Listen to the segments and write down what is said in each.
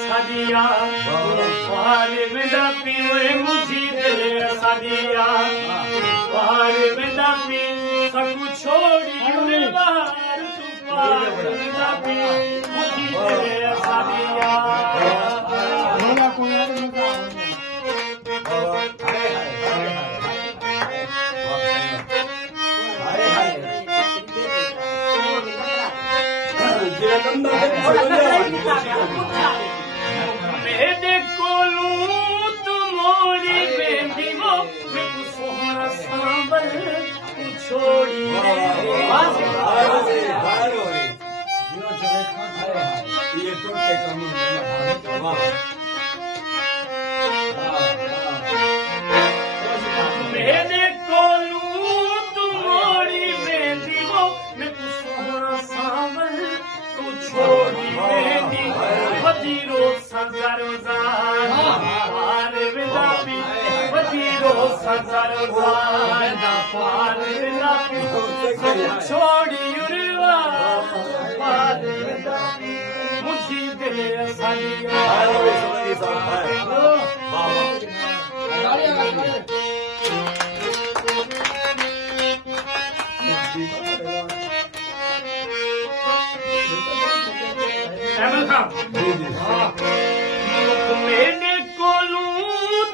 सदिया पार वेंदा पी वे मुझी दिल सदिया पार वेंदा पी सब छोड़ी बाहर तू पार वेंदा पी मुझी दिल सदिया मेरे कोलू तुमोरी बेंदी वो मैं तू सोहना सांबर तू छोड़ी मेरे कोलू तुमोरी बेंदी वो मैं तू सोहना सांबर तू छोड़ी बेंदी वजीरो सजरदार पार वेंदा पी वजीरो सजरदार पार वेंदा पी छोड़ी उरवा पार वेंदा पी मुझी दिल सदिया मेरे कोलू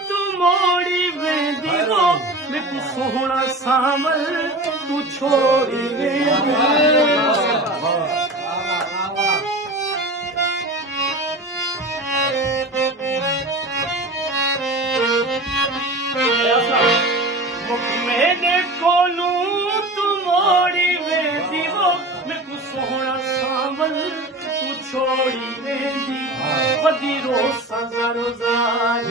तुमोड़ी वेंदी वो मैं तू सोहना सामल तू छोड़ी वेंदी मेरे कोलू तुमोड़ी वेंदी वो मैं तू सोहना सामल तू छोड़ी वेंदी वजीरो सजरदार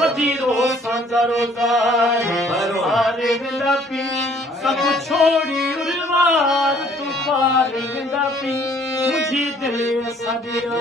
वजीरो सजरदार पार वेंदा पी सब छोड़ी उरवार तू पार वेंदा पी मुझी दिल सदिया